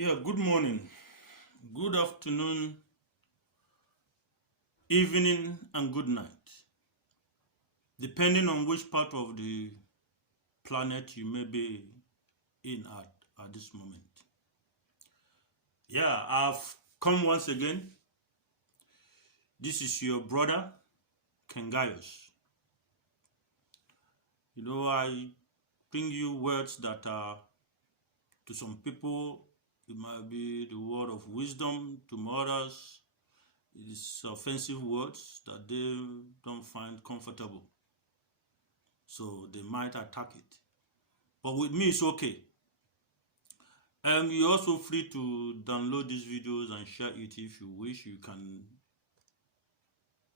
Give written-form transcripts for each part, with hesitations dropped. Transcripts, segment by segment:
Yeah, good morning, good afternoon, evening, and good night, depending on which part of the planet you may be in at this moment. Yeah, I've come once again. This is your brother, Kengayos. I bring you words that are, to some people, it might be the word of wisdom, to others, it is offensive words that they don't find comfortable. So they might attack it. But with me, it's okay. You're also free to download these videos and share it if you wish. You can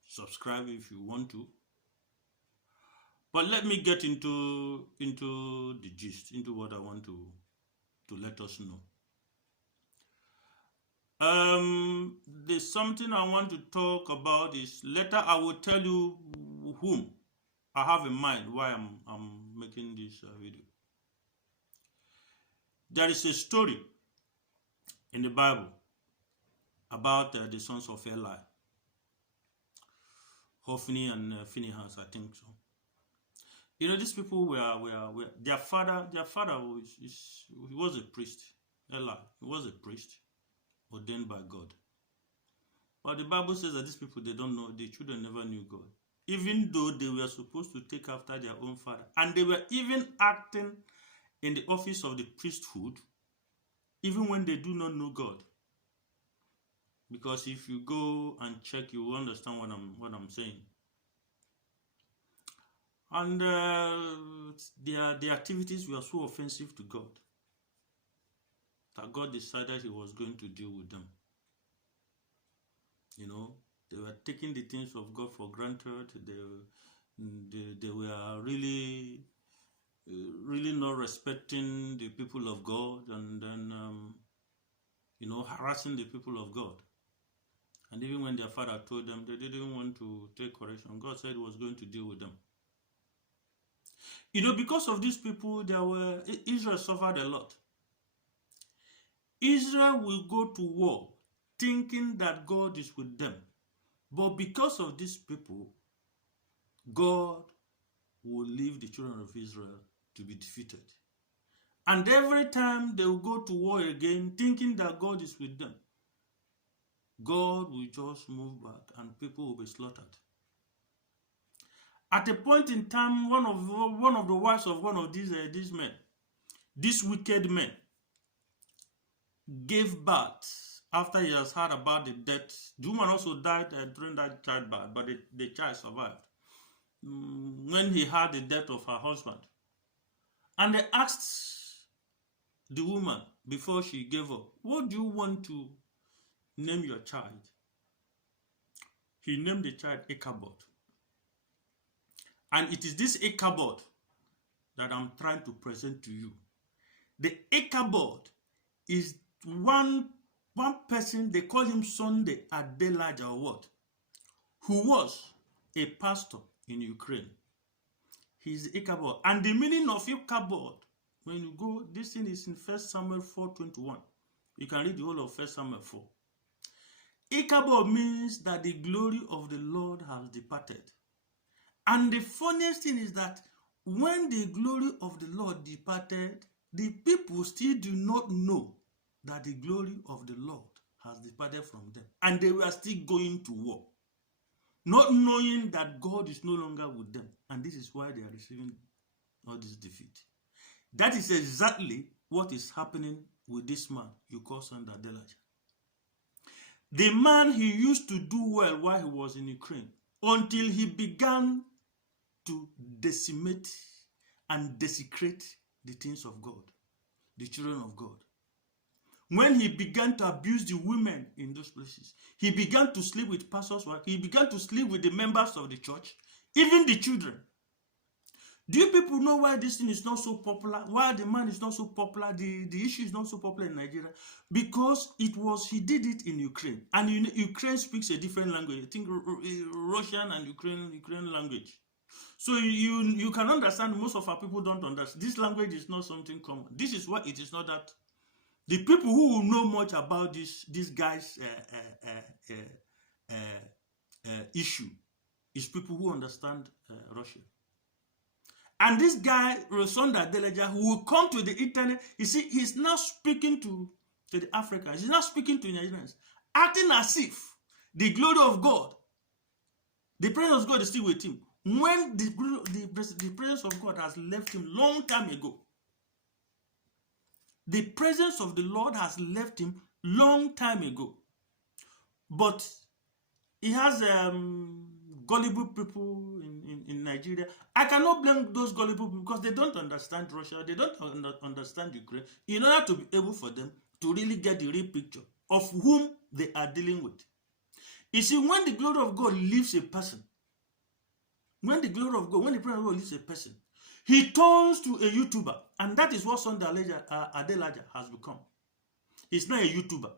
subscribe if you want to. But let me get into the gist, into what I want to let us know. There's something I want to talk about. Is later I will tell you whom I have in mind why I'm making this video. There is a story in the Bible about the sons of Eli, Hophni and Phinehas, I think so. These people were their father he was a priest. Eli, he was a priest ordained by God. But the Bible says that these people, they don't know, the children never knew God. Even though they were supposed to take after their own father, and they were even acting in the office of the priesthood, even when they do not know God. Because if you go and check, you will understand what I'm saying. And their activities were so offensive to God that God decided he was going to deal with them. They were taking the things of God for granted. They were really not respecting the people of God, and then harassing the people of God. And even when their father told them, they didn't want to take correction. God said he was going to deal with them. Because of these people, Israel suffered a lot. Israel will go to war thinking that God is with them. But because of these people, God will leave the children of Israel to be defeated. And every time they will go to war again, thinking that God is with them, God will just move back and people will be slaughtered. At a point in time, one of the wives of one of these men, these wicked men, gave birth after he has heard about the death. The woman also died during that childbirth, but the child survived. When he heard the death of her husband. And they asked the woman before she gave up, what do you want to name your child? He named the child Ichabod. And it is this Ichabod that I'm trying to present to you. The Ichabod is one person, they call him Sunday Adelaja or what, who was a pastor in Ukraine. He's Ichabod. And the meaning of Ichabod, when you go, this thing is in 1 Samuel 4:21. You can read the whole of 1 Samuel 4. Ichabod means that the glory of the Lord has departed. And the funniest thing is that when the glory of the Lord departed, the people still do not know that the glory of the Lord has departed from them. And they were still going to war, not knowing that God is no longer with them. And this is why they are receiving all this defeat. That is exactly what is happening with this man you call son Adelaja. The man, he used to do well while he was in Ukraine, until he began to decimate and desecrate the things of God, the children of God. When he began to abuse the women in those places, he began to sleep with pastors' wives, he began to sleep with the members of the church, even the children. Do you people know why this thing is not so popular? Why the man is not so popular? The issue is not so popular in Nigeria? Because he did it in Ukraine. And Ukraine speaks a different language. I think Russian and Ukrainian language. So you can understand most of our people don't understand. This language is not something common. This is why it is not that The people who will know much about this guy's issue is people who understand Russia. And this guy, Rosonda Adelaja, who will come to the internet, you see, he's now speaking to the Africans, he's not speaking to Nigerians, acting as if the glory of God, the presence of God is still with him, when the presence of God has left him long time ago. The presence of the Lord has left him long time ago. But he has gullible people in Nigeria. I cannot blame those gullible people because they don't understand Russia. They don't understand Ukraine. In order to be able for them to really get the real picture of whom they are dealing with. You see, when the glory of God leaves a person, when the presence of God leaves a person, he turns to a YouTuber, and that is what Sunday Adelaja has become. He's not a YouTuber.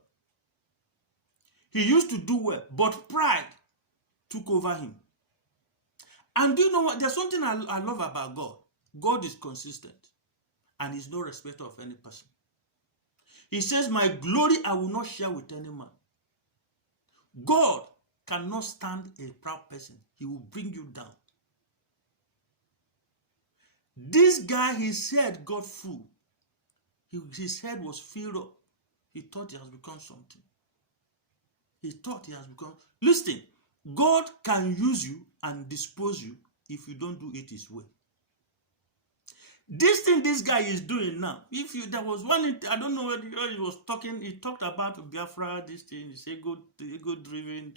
He used to do well, but pride took over him. And do you know what? There's something I love about God. God is consistent, and he's no respecter of any person. He says, my glory I will not share with any man. God cannot stand a proud person. He will bring you down. This guy, his head got full. His head was filled up. He thought he has become something. He thought he has become... Listen, God can use you and dispose you if you don't do it his way. This thing this guy is doing now, there was one, I don't know where he was talking, he talked about Biafra, this thing, he said ego driven,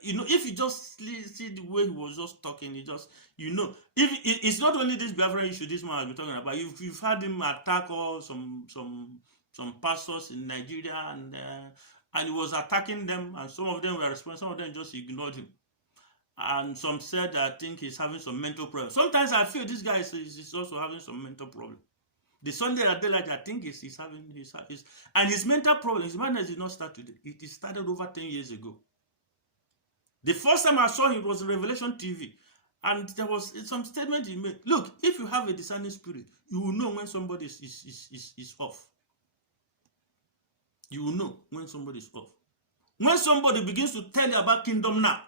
you know, if you just see the way he was just talking, he just, you know, it's not only this Biafra issue this man has been talking about, you've had him attack all some pastors in Nigeria, and he was attacking them, and some of them were responsible, some of them just ignored him. And some said, I think he's having some mental problem. Sometimes I feel this guy is also having some mental problem. The Sunday Adelaja, I think he's having and his mental problem, his madness did not start today. It started over 10 years ago. The first time I saw him was Revelation TV. And there was some statement he made. Look, if you have a discerning spirit, you will know when somebody is off. You will know when somebody is off. When somebody begins to tell you about kingdom now,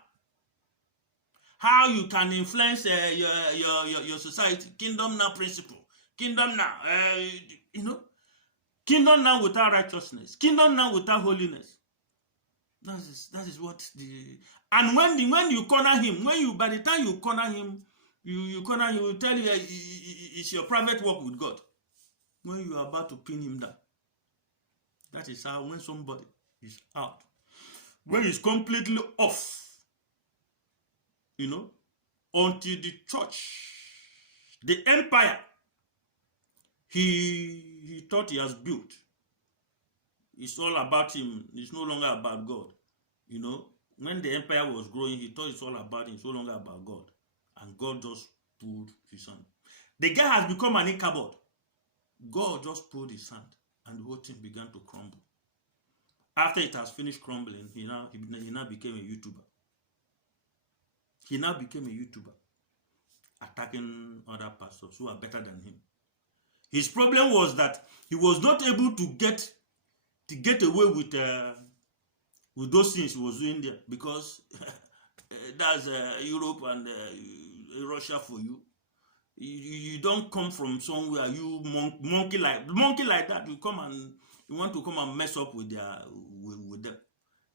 how you can influence your society, kingdom now principle, kingdom now, you know, kingdom now without righteousness, kingdom now without holiness. That is what the... And when you corner him, by the time you corner him, you will tell you it's your private work with God. When you are about to pin him down, that is how, when somebody is out, when he's completely off, you know, until the church, the empire he thought he has built, it's all about him. It's no longer about God. You know, when the empire was growing, he thought it's all about him. It's no longer about God. And God just pulled his hand. The guy has become an ichabod. God just pulled his hand, and the whole thing began to crumble. After it has finished crumbling, he now became a YouTuber. He now became a YouTuber, attacking other pastors who are better than him. His problem was that he was not able to get away with those things he was doing there, because that's Europe and Russia for you. You don't come from somewhere, you monkey like that. You come and you want to come and mess up with them.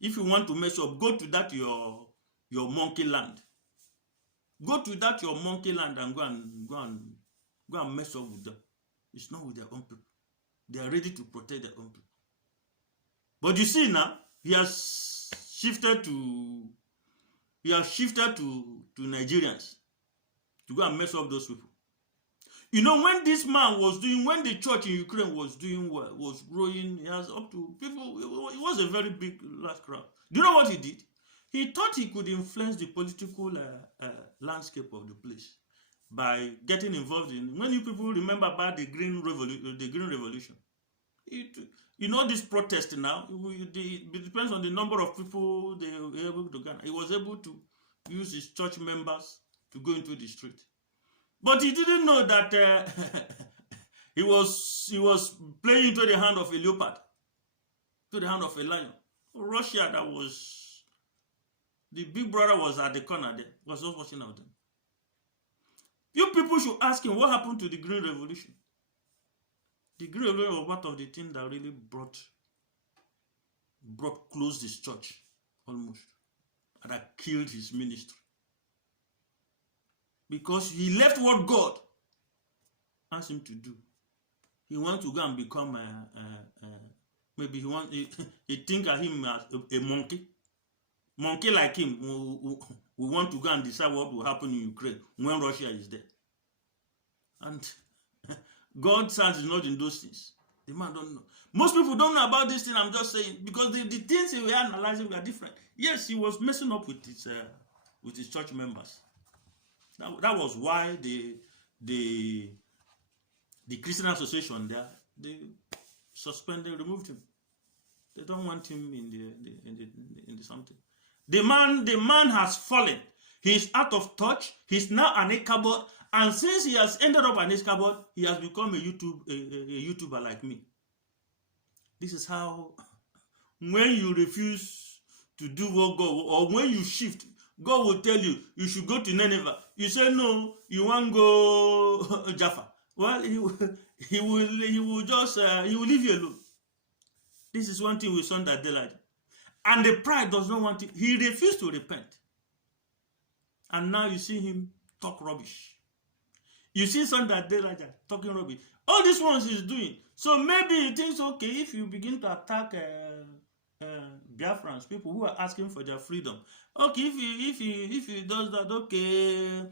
If you want to mess up, go to that your monkey land. Go to that your monkey land and go and mess up with them. It's not with their own people. They are ready to protect their own people. But you see now, he has shifted to Nigerians to go and mess up those people. You know, when this man was doing, when the church in Ukraine was doing well, was growing, he has up to people, it was a very big, large crowd. Do you know what he did? He thought he could influence the political landscape of the place by getting involved in, when you people remember about the Green Revolution. You know, this protest now, it depends on the number of people they were able to gather. He was able to use his church members to go into the street. But he didn't know that he was playing into the hand of a leopard. to the hand of a lion. Russia, that was, the big brother was at the corner there, was not watching out them. You people should ask him what happened to the Green Revolution. The Green Revolution was part of the thing that really brought close his church, almost, and that killed his ministry. Because he left what God asked him to do. He wanted to go and become maybe he think of him as a monkey. Monkey like him who want to go and decide what will happen in Ukraine when Russia is there. And God's hand is not in those things. The man don't know. Most people don't know about this thing. I'm just saying, because the things we are analyzing were different. Yes, he was messing up with his church members. That was why the Christian Association there, they suspended, removed him. They don't want him in the something. The man has fallen. He's out of touch. He's now an ichabod, and since he has ended up an ichabod, he has become a YouTuber like me. This is how, when you refuse to do what God, or when you shift, God will tell you should go to Nineveh. You say no, you want to go Jaffa. Well, he will leave you alone. This is one thing we saw that Adelaja. And the pride does not want it. He refused to repent. And now you see him talk rubbish. You see Sunday Adelaja talking rubbish. All these ones he's doing. So maybe he thinks, okay, if you begin to attack Biafrans, people who are asking for their freedom. Okay, if he does that, okay,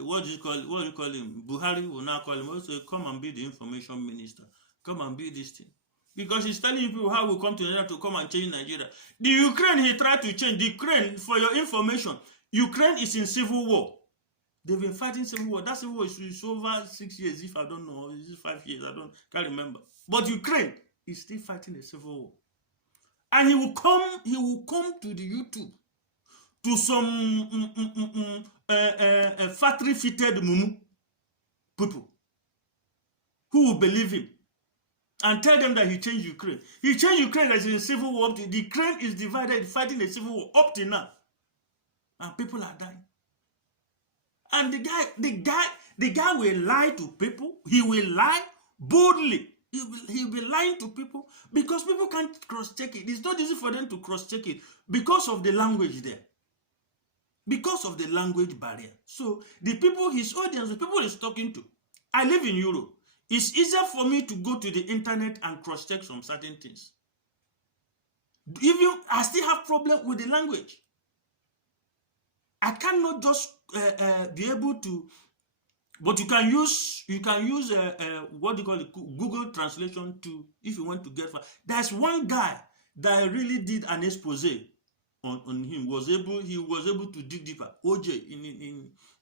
what do you call him? Buhari will now call him also, come and be the information minister. Come and be this thing. Because he's telling people how we come to Nigeria to come and change Nigeria. The Ukraine he tried to change. The Ukraine, for your information, Ukraine is in civil war. They've been fighting civil war. That civil war is over 6 years, if I don't know. Is it 5 years? Can't remember. But Ukraine is still fighting a civil war. And he will come to the YouTube to some factory-fitted mumu people who will believe him and tell them that he changed Ukraine. He changed Ukraine as in civil war. The Ukraine is divided, fighting a civil war up till now. And people are dying. And the guy will lie to people. He will lie boldly. He'll be lying to people because people can't cross-check it. It's not easy for them to cross-check it because of the language there. Because of the language barrier. So the people, his audience, the people he's talking to, I live in Europe. It's easier for me to go to the internet and cross-check some certain things. Even I still have problem with the language. I cannot just be able to, but you can use what do you call it, Google Translation to, if you want to get far. There's one guy that really did an expose on him. He was able to dig deeper. OJ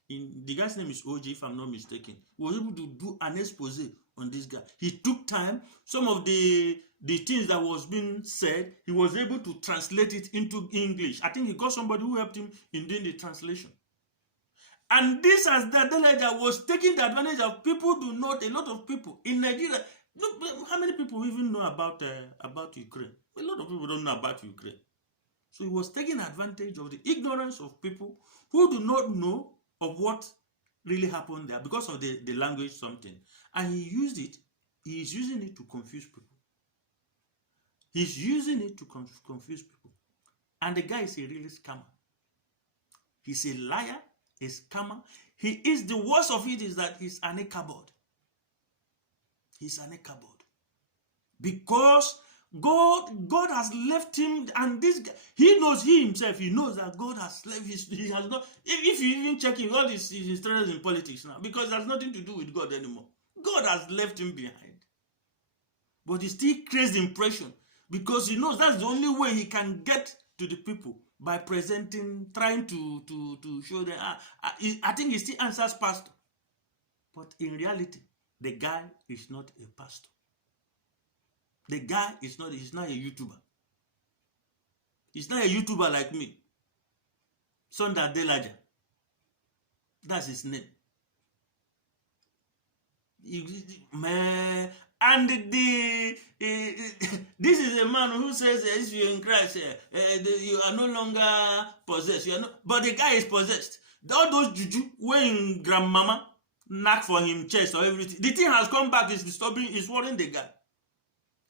in the guy's name is OJ, if I'm not mistaken. He was able to do an expose on this guy. He took time. Some of the things that was being said, he was able to translate it into English. I think he got somebody who helped him in doing the translation. And this, as the Adelaja was taking the advantage of people, do not, a lot of people in Nigeria. Look, how many people even know about Ukraine? A lot of people don't know about Ukraine. So he was taking advantage of the ignorance of people who do not know of what really happened there because of the language something. And he used it. He is using it to confuse people. He's using it to confuse people. And the guy is a real scammer. He's a liar, a scammer. He is, the worst of it is that he's an ichabod. He's an ichabod. Because God has left him, and this guy, he himself, he knows that God has left he has not, if you even check him, all his strategies in politics now, because it has nothing to do with God anymore. God has left him behind. But he still creates the impression, because he knows that's the only way he can get to the people, by presenting, trying to show them, I think he still answers pastor. But in reality, the guy is not a pastor. The guy is not, he's not a YouTuber. He's not a YouTuber like me. Sunday Adelaja. That's his name. Man, And this is a man who says, if you're in Christ, you are no longer possessed. You are not, but the guy is possessed. All those juju when grandmama knock for him chest or everything, the thing has come back. Is disturbing. Is worrying the guy.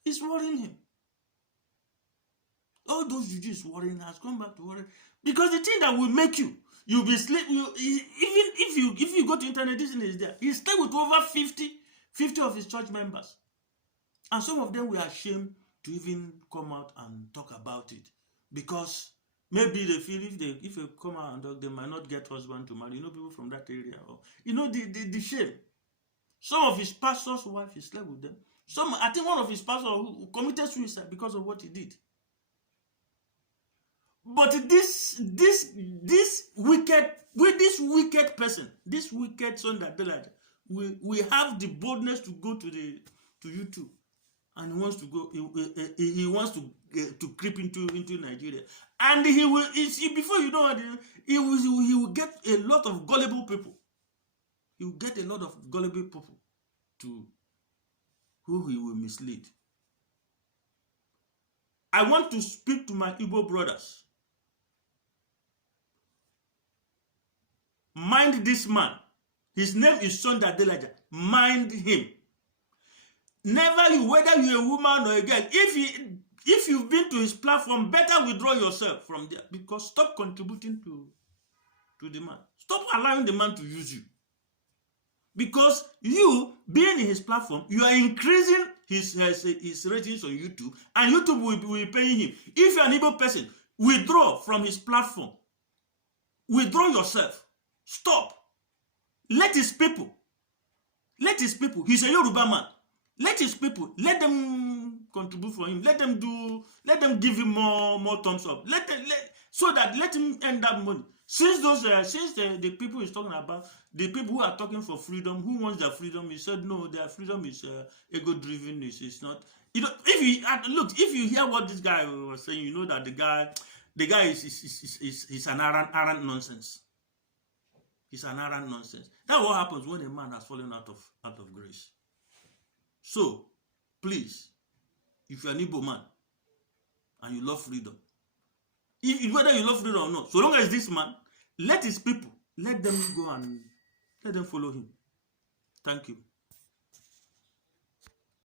It's worrying him. All those juju is worrying, has come back to worry, because the thing that will make you'll be sleep. Even if you go to internet, this thing is there. He stayed with over 50 of his church members, and some of them were ashamed to even come out and talk about it, because maybe they feel if they come out and talk, they might not get husband to marry. People from that area, or the shame. Some of his pastors' wife, he slept with them. I think one of his pastors who committed suicide because of what he did. But this wicked person, this wicked son that Adelaja, we have the boldness to go to YouTube, and he wants to go. He wants to creep into Nigeria, and he will. Before you know it, he will get a lot of gullible people. He will get a lot of gullible people to who he will mislead. I want to speak to my Igbo brothers. Mind this man. His name is Sunday Adelaja. Mind him. Never you, whether you're a woman or a girl, if you've been to his platform, better withdraw yourself from there, because stop contributing to the man. Stop allowing the man to use you. Because you being in his platform, you are increasing his ratings on YouTube, and YouTube will be paying him. If you're an Igbo person, withdraw from his platform. Withdraw yourself. Stop. Let his people. He's a Yoruba man. Let his people. Let them contribute for him. Let them give him more thumbs up. Let him earn that money. Since the people he's talking about, the people who are talking for freedom, who wants their freedom, he said no, their freedom is ego-driven. It's not. If you hear what this guy was saying, you know that the guy is an arrant nonsense. It's an arrant nonsense. That's what happens when a man has fallen out of grace. So, please, if you're an Igbo man and you love freedom, whether you love freedom or not, so long as this man, let his people, let them go and let them follow him. Thank you.